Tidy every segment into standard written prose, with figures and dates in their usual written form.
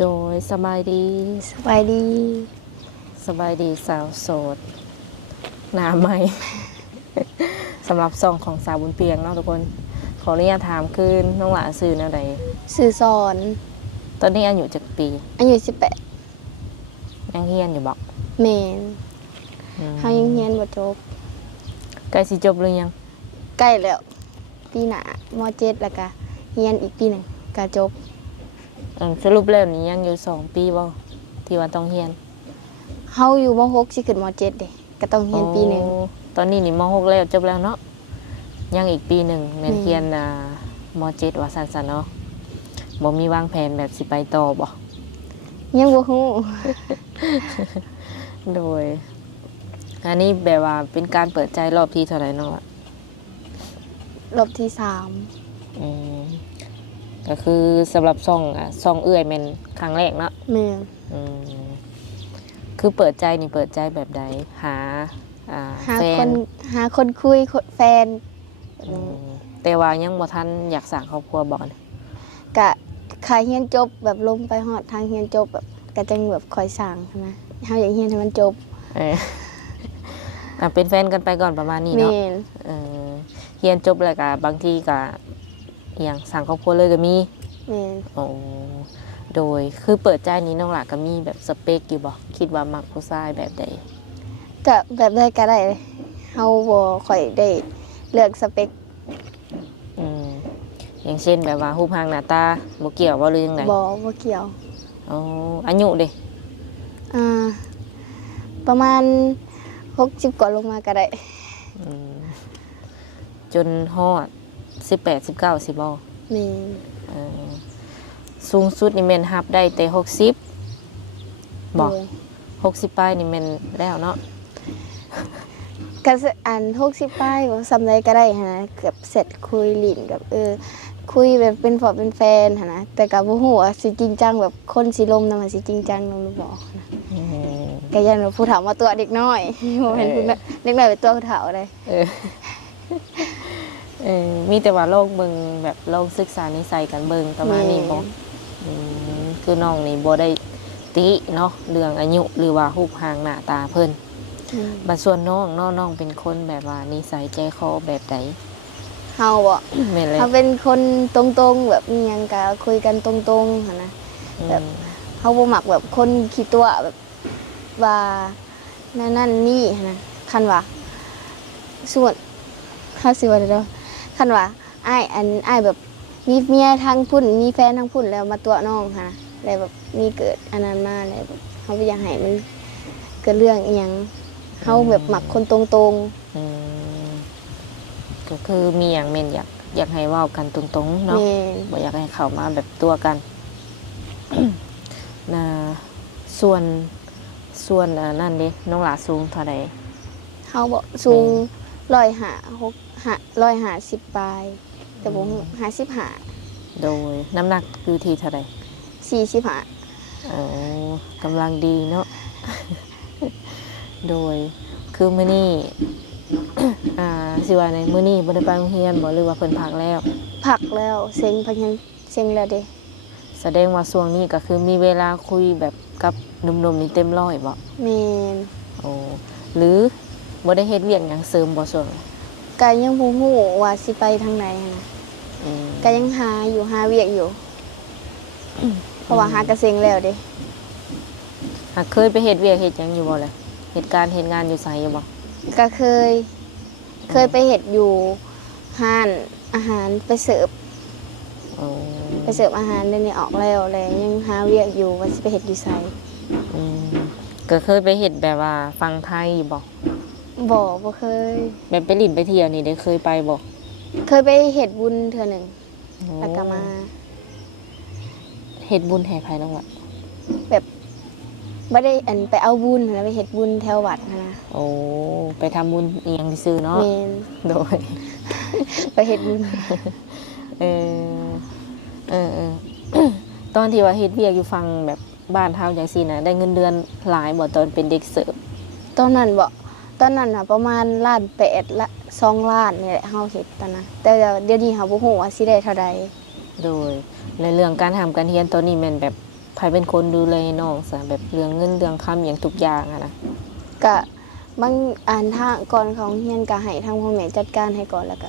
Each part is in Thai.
โดยสบายดีสบายดีสบายดีสาวโสดหน้าใหม่ สำหรับซองของสาวบุญเปียงเนาะทุกคนขออนุญาตถามคือน้องหลาซื้อแนวใดสื่อสอน ตอนนี้อายุจักปีอายุ18ยังเฮียนอยู่บอกแม่นเฮายังเรียนบ่จบใกล้สิจบหรือยังใกล้แล้วปีหน้าม.7แล้วก็เรียนอีกปีหนึงก็จบสรุปแล้วนี่ยังอยู่2 ปีบ่ที่ว่าต้องเฮียนเฮาอยู่ม.6สิขึ้นม.7เด้ก็ต้องเรียนปีหนึงตอนนี้นี่ม.6แล้วจบแล้วเนาะยังอีกปีหนึ่งแม่นเฮียนม.7ว่าซั่นๆเนาะบ่มีวางแผนแบบสิไปต่อบ่ยังบ่ฮู้ โดยอันนี้แบบว่าเป็นการเปิดใจรอบที่เท่าไหร่เนาะรอบที่อืมก็คือสำหรับซ่องเอื้อยเป็นครั้งแรกเนาะ3แม่นคือเปิดใจนี่เปิดใจแบบใดหาแฟนหาคนคุยแฟนแต่ว่ายังบ่ทันอยากสร้างครอบครัวบ่ก็ค่าเรียนจบแบบลงไปฮอดทางเรียนจบแบบก็จังแบบค่อยสร้างนะเฮาอยากเรียนให้มันจบเป็นแฟนกันไปก่อนประมาณนี้เนาะเรียนจบแล้วก็บางทีก็อย่างสร้างครอบครัวเลยก็มีโอ้โดยคือเปิดใจนี้น้องหลาก็มีแบบสเปคอยู่บ่คิดว่ามักผู้ชายแบบใดก็แบบใดก็ได้เฮาบ่ค่อยได้เลือกสเปคอย่างเช่นแบบว่ารูปร่างหน้าตาบ่เกี่ยวบ่หรือจังได๋บ่เกี่ยวอ๋ออายุเด้ประมาณ60กว่าลงมาก็ได้จนฮอด18 19สิบ่แม่สูงสุดนี่แม่นรับได้แต่60บ่60ปลายนี่แม่นแล้วเนาะก็อัน60ปลายก็สำใดก็ได้หั่นนะเกือบเสร็จคุยลิ้นกับคุยแบบเป็นเป็นแฟนหั่นนะแต่ก็บ่ฮู้ว่าสิจริงจังแบบคนสิลมนำสิจริงจังนำหรือบ่นะก็ยันว่าผู้เฒ่ามาตัวเด็กน้อยบ่แม่นผู้เด็กน้อยเป็นตัวผู้เฒ่าเลยมีแต่ว่าโลกเบิ่งแบบโลกศึกษานิสัยกันเบิ่งประมาณนี้บ่คือน้องนี่บ่ได้ติเนาะเรื่องอายุหรือว่ารูปร่างหน้าตาเพิ่นบัดส่วนน้องเป็นคนแบบว่านิสัยใจคอแบบใดเฮาบ่เฮาเป็นคนตรงๆแบบมีหยังก็คุยกันตรงๆหั่นนะแบบเฮาบ่มักแบบคนขี้ตัวแบบว่านั่นนี่หั่นนะคันว่าส่วนเฮาสิว่าได้คันว่าอ้ายแบบมีเมียทางพุ่นมีแฟนทางพุ่นแล้วมาตัวน้องค่ะแล้วแบบมีเกิดอันนั้นมาแล้วแบบเฮาบ่อยากให้มันเกิดเรื่องอีหยังเฮาแบบมักคนตรงๆก็คือมีหยังแม่นอยากให้เว้ากันตรงๆเนาะบ่อยากให้เข้ามาแบบตัวกันน่ะส่วนนั่นเด้น้องหลาสูงเท่าใดเฮาบ่สูง150ปลายแต่บ่55โดยน้ำหนักอยู่ที่เท่าใด45อ๋อ กำลังดีเนาะ โดยคือมื้อนี้ สิว่าในมื้อนี้บ่ได้ไปโรงเรียนบ่หรือว่าเพิ่นพักแล้วพักแล้วเซ็งเพิ่นยังเซ็งแล้วเด้แสดงว่าช่วงนี้ก็คือมีเวลาคุยแบบกับหนุ่มๆนี่เต็มร้อยบ่แม่นโอ้หรือบ่ได้เฮ็ดเวียกหยังเสริมบ่ช่วงก็ยังบ่ฮู้ว่าสิไปทางไหนนะก็ยังหาเวียกอยู่เพราะว่าหากระเซ็งแล้วเด้หากเคยไปเฮ็ดเวียกเฮ็ดหยังอยู่บ่ล่ะเฮ็ดงานอยู่ไสอยู่บ่ก็เคยไปเฮ็ดอยู่ร้านอาหารไปเสิร์ฟอาหารเดี๋ยวนี้ออกแล้วยังหาเวียกอยู่ว่าสิไปเฮ็ดอยู่ไสก็เคยไปเฮ็ดแบบว่าฟังไทยอยู่บ่บ่เคยแบบไปลิ้นไปเที่ยวนี่ได้เคยไปบ่เคยไปเฮ็ดบุญเทื่อนึงแล้วก็มาเฮ็ดบุญให้ไผน้องวะแบบบ่ได้ไปเอาบุญนะไปเฮ็ดบุญแถววัดนะโอ้ไปทำบุญอีหยังซื่อเนาะแม่นโดยไปเฮ็ดบุญตอนที่ว่าเฮ็ดเวียกอยู่ฟังแบบบ้านเฮาจังซี่น่ะได้เงินเดือนหลายบ่ตอนเป็นเด็กเสิร์ฟตอนนั้นน่ะประมาณ1.8 ล้านละ2 ล้านนี่แหละเฮาเฮ็ดตอนนั้นแต่เดี๋ยวนี้เฮาบ่ฮู้ว่าสิได้เท่าใดโดยในเรื่องการทำการเรียนตอนนี้แม่นแบบ ไผเป็นคนดูแลน้องซะแบบเรื่องเงินเรื่องคำอย่างทุกอย่างอะนะ ก็บางอ่านทางก่อนของเฮียนก็ให้ทางพ่อแม่จัดการให้ก่อนแล้วก็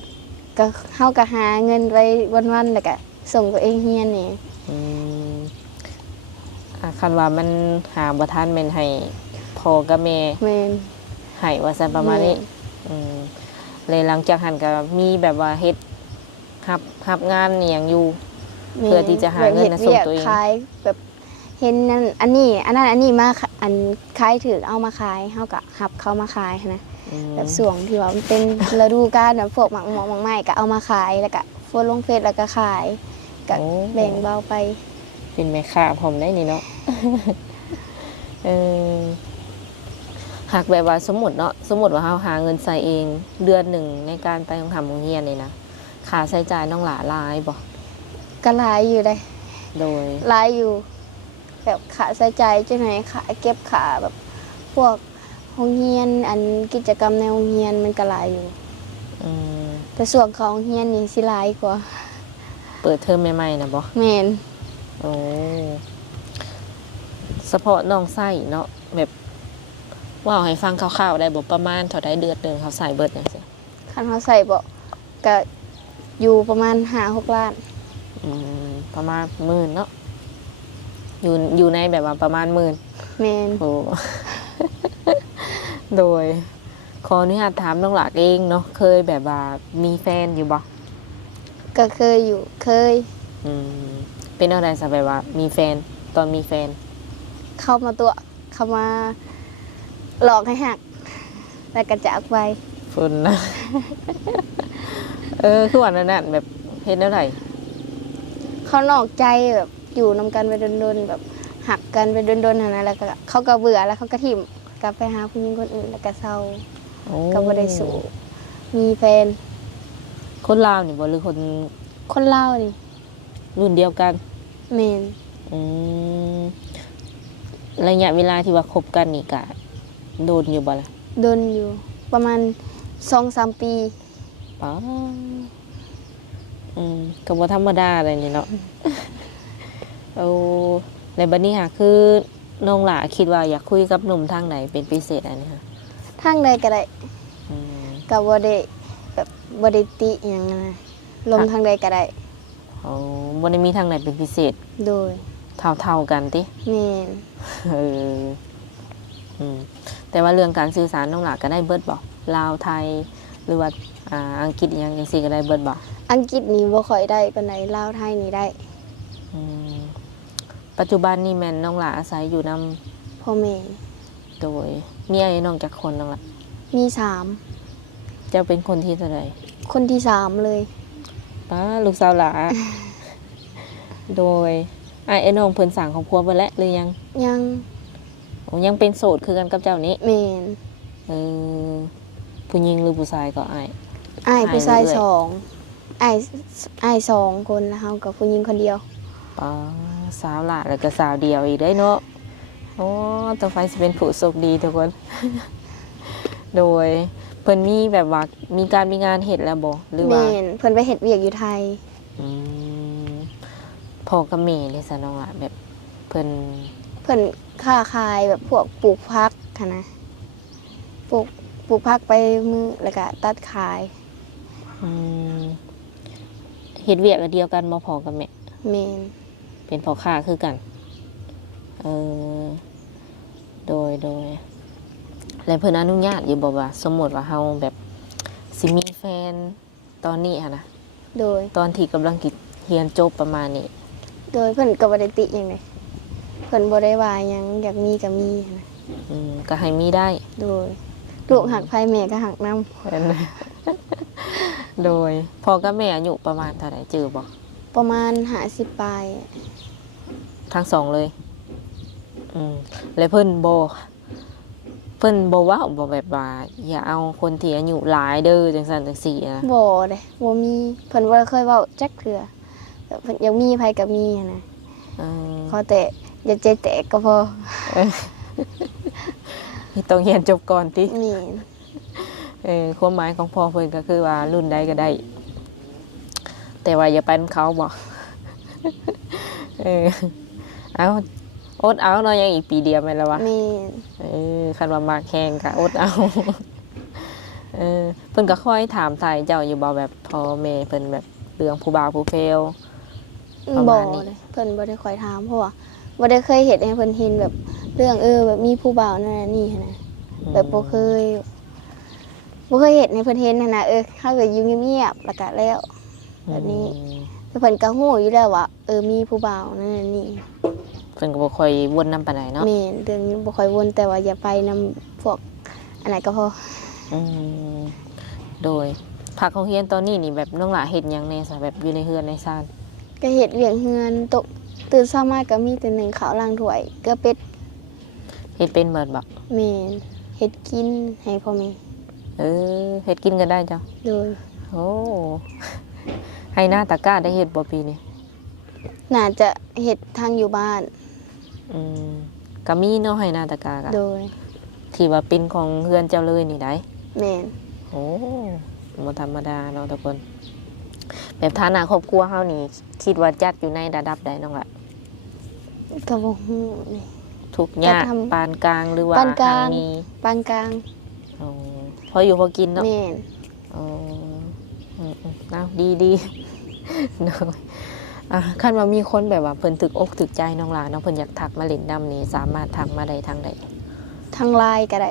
เฮาก็หาเงินไว้วันๆแล้วก็ส่งตัวเองเฮียนนี่ อืมคันว่ามันหาบ่ทันแม่นให้พ่อกับแม่ แม่น ให้ว่าซั่นประมาณนี้อืมเลยหลังจากหันก็มีแบบว่าเฮ็ดรับงานอหย่างอยู่ เพื่อที่จะหาเงินมาส่งตัวเอง ขายแบบเห็นนั่นอันนี้อันนั้นอันนี้มาอันขายถือเอามาขายเฮาก็หับเขามาขายนะ อืม แบบส่วงที่ว่ามันเป็นฤดูกาลแบบพวกหมักหมอกหมักไม้ก็เอามาขายแล้วก็โพสต์ลงเฟซแล้วก็ขายก็ โอ้ แบ่งเบาไป เป็นแม่ค้าผมได้นี่เนาะ เออหากแบบว่าสมมุติเนาะสมมุติว่าเราหาเงินใส่เองเดือนหนึ่งในการไปโรงเรียนนี่นะค่าใช้จ่ายน้องหลาหลายบ่ ก็หลายอยู่ได้ โดย หลายอยู่ แบบขาใช้จ่ายจังไหนขาเก็บขาแบบพวกโรงเรียนอันกิจกรรมในโรงเรียนมันก็หลายอยู่ อืม แต่ส่วนของโรงเรียนนี่สิหลายกว่า เปิดเทอมใหม่ๆนะบ่ แม่น โอ้เฉพาะน้องไส้เนาะแบบว่าวให้ฟังคร่าวๆได้บ่ประมาณเท่าใดเดือนหนึงเขาใส่เบิดจังซี่ คันเขาใส่บ่ก็อยู่ประมาณ5-6 ล้าน อืมประมาณ10,000เนาะอยู่ในแบบว่าประมาณ10,000 แม่น โอ้ โดยขออนุญาตถามน้องหลากเองเนาะเคยแบบว่ามีแฟนอยู่บ่ ก็เคยอยู่เคย อืมเป็นอะไรซะแบบว่ามีแฟนตอนมีแฟน เข้ามาตัวเข้ามาหลอกให้หักแล้วก็จากไป ฝุ่นนะ คือวันนั้นน่ะแบบเฮ็ดอะไร เขานอกใจแบบอยู่นำกันไปดนๆแบบหักกันไปดนๆหั่นนะแล้วก็เขาก็เบื่อแล้วเขาก็ถิ่มกลับไปหาผู้หญิงคนอื่นแล้วก็เศร้า โอ้ ก็บ่ได้สู่มีแฟน คนลาวนี่บ่หรือคน คนลาวนี่ รุ่นเดียวกัน แม่น อืมระยะเวลาที่ว่าคบกันนี่ก็โดนอยู่บ่ล่ะ โดนอยู่ประมาณ 2-3 ปี ป๋าก็บ่ธรรมดาเลยนี่เนาะ โอ้ในบัดนี้ค่ะคือน้องหลาคิดว่าอยากคุยกับหนุ่มทางไหนเป็นพิเศษอันนี้ค่ะ ทางใดก็ได้ อืม ก็บ่ได้แบบบ่ได้ติหยังนะลมทางใดก็ได้ โอ้บ่ได้มีทางไหนเป็นพิเศษ โดย เท่ากันติ แม่น เออแต่ว่าเรื่องการสื่อสารน้องหลาก็ได้เบิดบ่ลาวไทย หรือว่าอังกฤษอหยังจังซี่ก็ได้เบิดบ่ อังกฤษนี่บ่ค่อยได้ปานใดลาวไทยนี่ได้ อืมปัจจุบันนี่แม่นน้องหลาอาศัยอยู่นำ พ่อแม่ โดยมีไอ้น้องจักคนน้องหลา มีเจ้าเป็นคนที่เท่าไหร่ 3คนที่3เลย ป้าลูกสาวหลา โดยไอ้น้องเพิ่นสั่งของพัวไปแล้วหรือยัง ยัง โอ้ยังเป็นโสดคือกันกับเจ้านี้ แม่น เออผู้หญิงหรือผู้ชายก็อ้าย อ้ายผู้ชาย อ้ายเลย 2อ้าย2คนแล้วเฮากับผู้หญิงคนเดียว ป้าสาวหลาแล้วก็สาวเดียวอีกได้เนาะโอ้ต่อไปสิเป็นผู้โชคดีทุกคน โดยเพิ่นมีแบบว่ามีงานเฮ็ดแล้วบ่หรือว่า แม่นเพิ่นไปเฮ็ดเวียกอยู่ไทย อืมพ่อกับแม่เลยซะน้องหลาแบบเพิ่น เพิ่นค้าขายแบบพวกปลูกผักค่ะนะปลูกผักไปมือแล้วก็ตัดขาย อืมเฮ็ดเวียกอันเดียวกันบ่พ่อกับแม่ แม่น เป็นพ่อค้าคือกัน เออ โดยแล้วเพิ่นอนุญาตอยู่บอกว่า สมมติว่าเฮาแบบสิมีแฟนตอนนี้อะนะ โดย ตอนที่กำลังกิเรียนจบประมาณนี้ เพิ่นก็บ่ได้ติหยังเลยเพิ่นบ่ได้ว่าหยังอยากมีก็มีหั้นนะ ก็ให้มีได้ โดยลูกหักไผแม่ก็หักนํ โดยพ่อกับแม่อายุประมาณเท่าไหร่จือบ่ ประมาณ50ปลาย ทั้งสองเลย แล้วเพิ่นบ่เว้าบ่แบบว่าอย่าเอาคนที่อายุหลายเด้อจังซั่นจังซี่นะ บ่เด้บ่มีเพิ่นบ่เคยเว้าจักเทื่อแบบเพิ่นอยากมีไผก็มีหั้นนะ เออ ขอแต่อย่าใจแตกก็พอ ต้องเรียนจบก่อนติ นี่ ความหมายของพ่อเพิ่นก็คือว่ารุ่นใดก็ได้ แต่ว่าอย่าไปนำเขาบอก เออ เอาอดเอาเนาะยังอีกปีเดียวแม่นแล้ววะ แม่น คันว่ามักแฮงก็อดเอาเพิ่นก็ค่อยถามไทยเจ้าอยู่บ่แบบพ่อแม่เพิ่นแบบเรื่องผู้บ่าวผู้เพล ประ บ่ มาณนี้ เลยเพิ่นบ่ได้ค่อยถามเพราะว่าบ่ได้เคยเห็นให้เพิ่นเห็นแบบเรื่องแบบมีผู้บ่าวนั่นน่ะนี่หั้นนะแบบบ่เคยเห็นให้เพิ่นเห็นหั้นนะเฮาก็อยู่เงียบๆแล้วก็แล้ว แบบนี้ แต่เพิ่นก็ฮู้อยู่แล้วว่ามีผู้บ่าวนั่นน่ะนี่ เพิ่นก็บ่ค่อยวนนำปานใดเนาะ แม่นเรื่องนี้บ่ค่อยวนแต่ว่าอย่าไปนำพวกอันไหนก็พอ อืมโดยผักของเฮียนตอนนี้นี่แบบน้องหลาเฮ็ดหยังแน่ซะแบบอยู่ในเฮือนในซ่าน ก็เฮ็ดเลี้ยงเฮือนตกตื่นเช้ามาก็มีแต่นึ่งข้าวล้างถ้วยเกลือเป็ด เฮ็ดเป็นเบิดบ่ แม่นเฮ็ดกินให้พ่อแม่ เฮ็ดกินกันได้จ้ะ โดย โอ้ให้หน้าตะกร้าได้เฮ็ดบ่ปีนี้ น่าจะเฮ็ดทางอยู่บ้าน อืมก็มีเนาะให้หน้าตะกร้าก็ โดย ที่ว่าเป็นของเฮือนเจ้าเลยนี่ได้ แม่น โอ้บ่ธรรมดาเนาะทุกคนแบบฐานะครอบครัวเฮานี่คิดว่าจัดอยู่ในระดับใดน้องล่ะ ก็บ่ฮู้นี่ ทุกข์ยาก จะทำ ปานกลางหรือว่า ปานกลาง หมี ปานกลาง อ๋อพออยู่พอกินเนาะ แม่น อ๋อเอาดีๆ เนาะคันว่ามีคนแบบว่าเพิ่นถึกอกถึกใจน้องหลานเนาะเพิ่นอยากทักมาเล่นน้ำนี่สามารถทักมาได้ทางใด ทางไลน์ก็ได้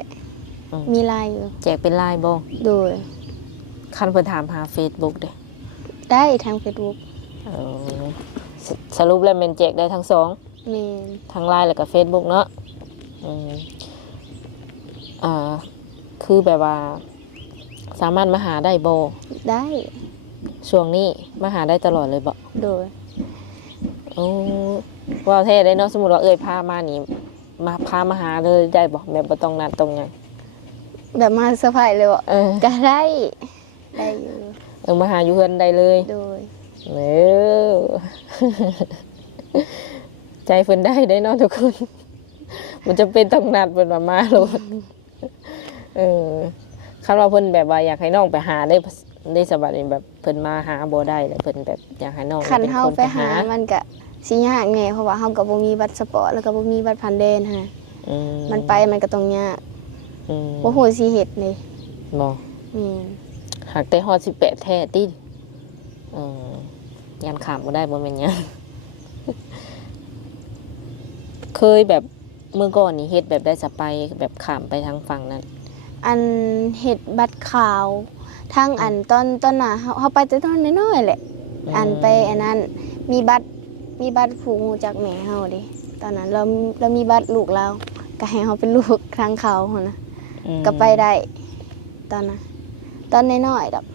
อืม มีไลน์อยู่ แจกเป็นไลน์บ่ โดย คันเพิ่นถามหา Facebook เด้ ได้ทาง Facebook เออสรุปแล้วแม่นแจกได้ทั้งสอง แม่น ทั้งไลน์แล้วก็ Facebook เนาะอืมคือแบบว่า สามารถมาหาได้บ่ ได้ ช่วงนี้มาหาได้ตลอดเลยบ่ โดย โอ้ว่าวแท้ได้เนาะสมมุติว่าพามานี่มาพามาหาเลยได้บ่แบบบ่ต้องนัดตรงหยัง แบบมาเซอร์ไพรส์เลยบ่ เออ ก็ได้อยู่ มาหาอยู่เฮือนได้เลย โดย เออ ใจเพิ่นได้ได้เนาะทุกคน มันจะเป็นต้องนัดเพิ่นมาโลดคันว่าเพิ่นแบบว่าอยากให้น้องไปหาได้สบัดนี้แบบเพิ่นมาหาบ่ได้แล้วเพิ่นแบบอยากให้น้อง คัน เป็น เฮา คน ไปหามันก็สิยากแหน่เพราะว่าเฮาก็บ่มีบัตรสปอร์ตแล้วก็บ่มีบัตรผ่านแดนฮะ อื มันไปมันก็ต้องยาก อืม บ่ฮู้สิเฮ็ดเลย บ่ แม่น หากแต่ฮอด18แท้ติยันขามบ่ได้บ่แม่นหยัง เคยแบบเมื่อก่อนนี่เฮ็ดแบบได้สไปแบบขามไปทางฝั่งนั้น อันเฮ็ดบัตรขาวทางอันตอนน่ะเฮาไปแต่ตอนน้อยๆแหละ อันไปอันนั้นมีบัตรผู้ฮู้จักแม่เฮาเด้ตอนนั้นเรามีบัตรลูกเราก็ให้เฮาเป็นลูกทางเขาหั่นนะ ก็ไปได้ ตอนนั้นตอนน้อยๆดอก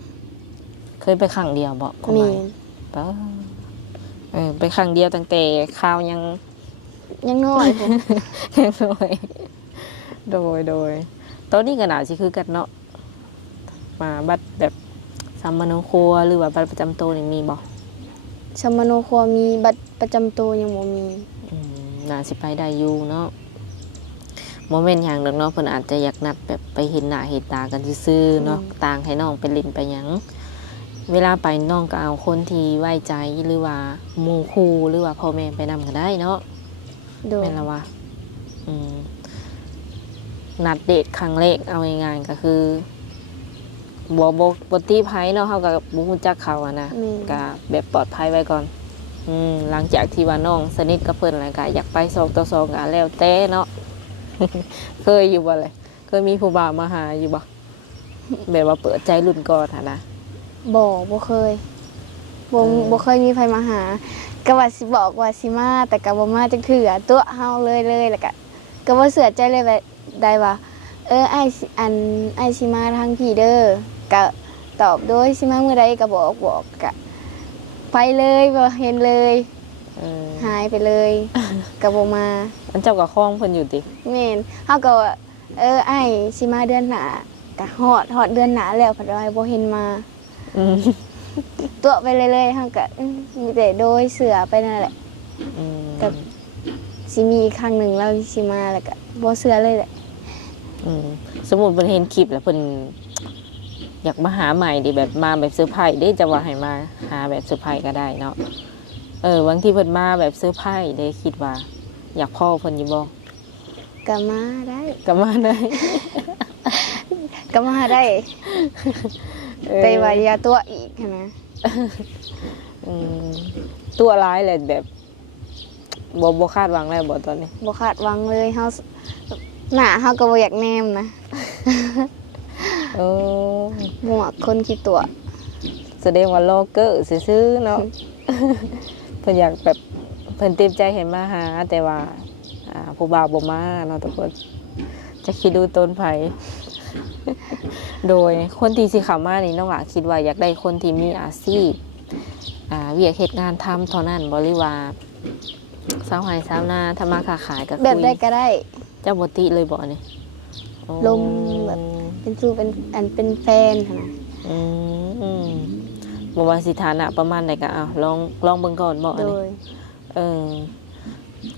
เคยไปครั้งเดียวบ่ประ มี มาณป้าไปครั้งเดียวตั้งแต่ข้าวยัง ยังน้อยพุ่น ยังน้อยโดยตอนนี้ก็น่าสิคือกันเนาะมาบัตรแบบสามโนครัวหรือว่าบัตรประจำตัวนี่มีบ่ สมโนครัวมีบัตรประจำตัวยังบ่มี น่าสิไปได้อยู่เนาะโมเมนต์อย่างดอกเนาะเพิ่นอาจจะอยากนัดแบบไปเห็นหน้าเห็นตากันซื่อๆเนาะต่างให้น้องไปเล่นไปหยังเวลาไปน้องก็เอาคนที่ไว้ใจหรือว่าหมู่คู่หรือว่าพ่อแม่ไปนำก็ได้เนาะ โดย แม่นละวะนัดเดทครั้งแรกเอาง่ายๆก็คือบ่ตีไผเนาะเฮาก็บ่ฮู้จักเขาอะนะ แม่น ก็แบบปลอดภัยไว้ก่อนหลังจากที่ว่าน้องสนิทกับเพิ่นแล้วก็อยากไป2ต่อ2ก็แล้วแต่เนาะ เคยอยู่บ่เลยเคยมีผู้บ่าวมาหาอยู่บ่ แบบว่าเปิดใจรุ่นก่อนหั่นนะ บ่เคยบ่เคยมีไผมาหาก็ว่าสิบอกว่าสิมาแต่ก็บ่มาจักเทื่อตัวเฮาเลยแล้วก็บ่เชื่อใจเลยว่าได้ว่าอ้ายสิอ้ายสิมาทางพี่เด้อก็ตอบโดยสิมามื้อใดก็บอกก็ไปเลยบ่เห็นเลย หายไปเลย ก็บ่มา อันเจ้าก็คล้องเพิ่นอยู่ติ แม่นเฮาก็ว่าอ้ายสิมาเดือนหน้าก็ฮอดเดือนหน้าแล้วผัดว่าบ่เห็นมา อืม ตัวไปเรื่อยๆเฮาก็มีแต่โดยเสือไปนั่นแหละ อืม ก็สิมีครั้งหนึ่งเราสิมาแล้วก็บ่เสือเลยแหละ สมมุติเพิ่นเห็นคลิปแล้วเพิ่นอยากมาหาใหม่ดิแบบมาแบบเซอร์ไพรส์เด้จะว่าให้มาหาแบบเซอร์ไพรส์ก็ได้เนาะบางทีเพิ่นมาแบบเซอร์ไพรส์ได้คิดว่า อยากพ่อเพิ่นอยู่บ่ ก็มาได้ ก็มาได้ ก็มาได้ แต่ว่าอย่าตัวอีกนะ อืมตัวร้ายแหละแบบบ่คาดหวังแล้วบ่ตอนนี้ บ่คาดหวังเลยเฮาหน้าเฮาก็บ่อยากแนมนะ โอ้ บ่มักคนขี้ตัว แสดงว่าโลเกอร์ซื่อๆเนาะ เพิ่นอยากแบบเพิ่นเต็มใจให้มาหาแต่ว่าผู้บ่าวบ่มาเนาะทุกคนจะคิดดูต้นไผ โดยคนที่สิเข้ามานี่น้องหว่าคิดว่าอยากได้คนที่มีอาชีพเวียกเฮ็ดงานทำเท่านั้นบ่หรือว่าสาวไร่สาวนาทำมาค้าขายก็คุย แบบได้ก็ได้ เจ้าบ่ติเลยบ่นี่โอ้ ลมแบบเป็นสู้เป็นเป็นแฟนหั่นน่ะ อืมบ่ว่าสิฐานะประมาณใดก็เอาลองเบิ่งก่อนบ่อัน โด นี้ ย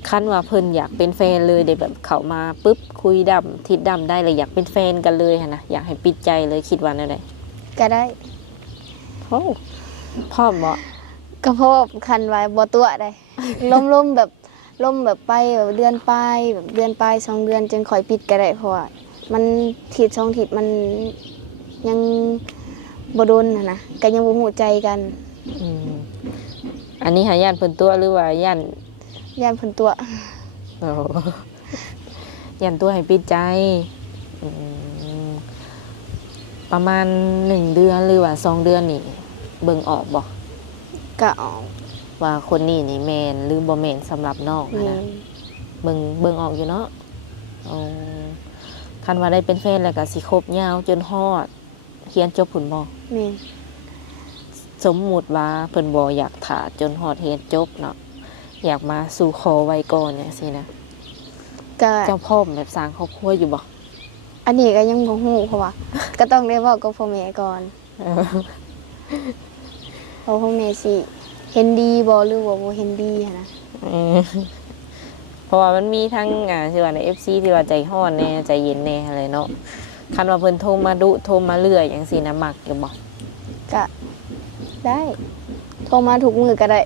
คันว่าเพิ่นอยากเป็นแฟนเลยเดี๋ยวแบบเข้ามาปุ๊บคุยดำทิดดำได้เลยอยากเป็นแฟนกันเลยหั่นนะอยากให้ปิดใจเลยคิดว่าแนวใด ก็ได้ โอ้พร้อมบ่ ก็เพราะว่าคันไว้บ่ตัวได้ ล่มแบบล่มแบบไปแบบเดือนปลายแบบเดือนปลาย2 เดือนจึงค่อยปิดก็ได้เพราะว่ามันทิศ2 ทิศมันยังบ่โดนนะก็ยังบ่ฮู้ใจกัน อืมอันนี้หาย่านเพิ่นตัวหรือว่าย่าน ย่านเพิ่นตัว โอ้ย่านตัวให้ปิดใจอืมประมาณ1 เดือนหรือว่า2 เดือนนี่เบิ่งออกบ่ ก็ออก ว่าคนนี้นี่แม่นหรือบ่แม่นสำหรับน้องหั้น แม่ นะ น เบิ่งออกอยู่เนาะอ๋อคันว่าได้เป็นแฟนแล้วก็สิคบยาวจนฮอดเรียนจบผุนบ่ แม่น สมมุติว่าเพิ่นบ่อยากถ่าจนฮอดเรียนจบเนาะอยากมาสู่ขอไว้ก่อนเนี่ยสินะ ก็ เจ้าพ่อมแบบสร้างครอบครัวอยู่บ่ อันนี้ก็ยังบ่ฮู้เพราะว่า ก็ต้องได้เว้ากับพ่อแม่ก่อน เออ เพราะพ่อแม่สิเห็นดีบ่หรือว่าบ่เห็นดีหันนะ เออเพราะว่ามันมีทั้งที่ว่าใน FC ที่ว่าใจร้อนแน่ใจเย็นแน่อะไรเนาะคันว่าเพิ่นโทรมาดุโทรมาเรื่อยจังซี่นะมักอยู่บ่ ก็ได้โทรมาทุกมื้อก็ได้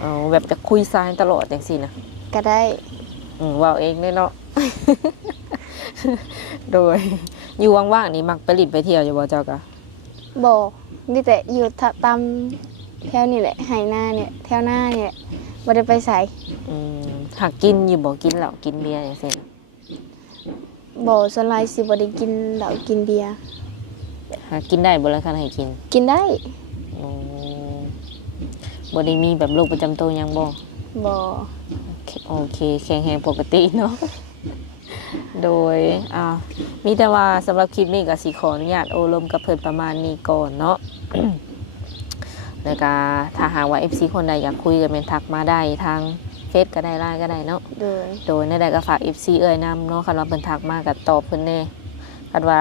เอาแบบจะคุยซ้ายตลอดจังซี่นะ ก็ได้ เว่าเองด้วยเนาะ โดยอยู่ว่างๆนี่มักไปลิดไปเที่ยวอยู่บ่เจ้ากะ บ่มีแต่อยู่ตามแถวนี่แหละไหนาเนี่ยแถวหน้านี่แหละบ่ได้ไปไส หากกินอยู่บ่กินเหล้ากินเบียร์จังซี่นะ บ่ส่วนหลายสิบ่ได้กินเหล้ากินเบียร์ หากกินได้บ่แล้วคันให้กิน กินได้ อืมบ่ได้มีแบบโรคประจำตัวหยังบ่ บ่ โอเคแข็งแรงปกติเนาะ โดยมีแต่ว่าสำหรับคลิปนี้ก็สิขออนุญาตโอลมกับเพิ่นประมาณนี้ก่อนเนาะ แล้วก็ถ้าหากว่า FC คนใดอยากคุยกันเป็นทักมาได้ทางเฟซก็ได้ไลน์ก็ได้เนาะ โดย ในใดก็ฝาก FC เอ่ยนำเนาะคันว่าเพิ่นทักมาก็ตอบเพิ่นแน่คันว่า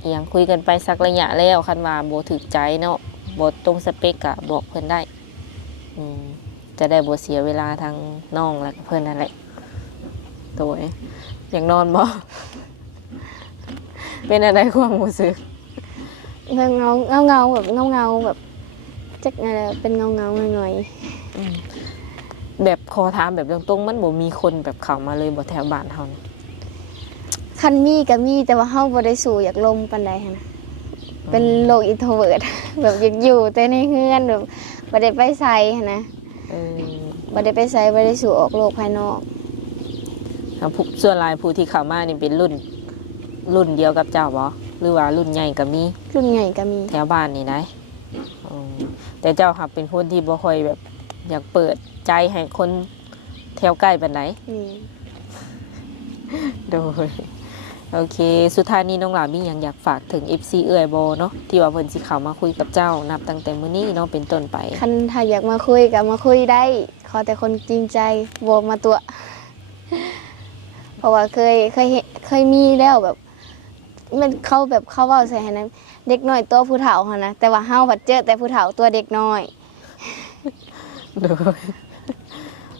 อิหยังคุยกันไปสักระยะแล้วคันว่าบ่ถูกใจเนาะบ่ตรงสเปคก็บอกเพิ่นได้จะได้บ่เสียเวลาทางน้องและเพิ่นนั่นแหละโดยอยากนอนบ่ เป็นอะไรความรู้สึก เงาแบบเงาแบบจักอะไรเป็นเงาหน่อย แบบขอถามแบบตรงๆมันบ่มีคนแบบเข้ามาเลยบ่แถวบ้านเฮานี่ ๆคันมีก็มีแต่ว่าเฮาบ่ได้สู่อยากลมปานใดหันนะเป็นโรคอินโทรเวิร์ต แบบอยากอยู่แต่ในเฮือนแบบบ่ได้ไปไสหันนะ เออ บ่ได้ไปไสบ่ได้สู่ออกโลกภายนอก ผู้ส่วนหลายผู้ที่เข้ามานี่เป็นรุ่นเดียวกับเจ้าบ่หรือว่ารุ่นใหญ่ก็มี รุ่นใหญ่ก็มี แถวบ้านนี่นะแต่เจ้าค่ะเป็นคนที่บ่ค่อยแบบอยากเปิดใจให้คนแถวใกล้ปานไหน มี โดยโอเค สุดท้ายนี้น้องหลามีหยังอยากฝากถึง FC เอื้อยบ่เนาะที่ว่าเพิ่นสิเข้ามาคุยกับเจ้านับตั้งแต่มื้อนี้เนาะเป็นต้นไป คันถ้าอยากมาคุยก็มาคุยได้ ขอแต่คนจริงใจบ่มาตัว เพราะว่าเคยมีแล้วแบบมันเขาแบบเขาเว้าใส่ให้นั้นเด็กน้อยตัวผู้เฒ่าหั่นนะแต่ว่าเฮาบัดเจอแต่ผู้เฒ่าตัวเด็กน้อย โดย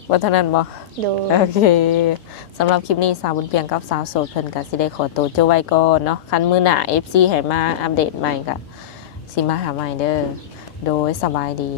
ว่าเท่านั้นบ่ โดย โอเคสำหรับคลิปนี้สาวบุญเพียงกับสาวโสดเพิ่นก็สิได้ขอตัวเจ้าไว้ก่อนเนาะคันมื้อหน้า FC ให้มาอัปเดตใหม่ก็สิมาหาใหม่เด้อโดยสบายดี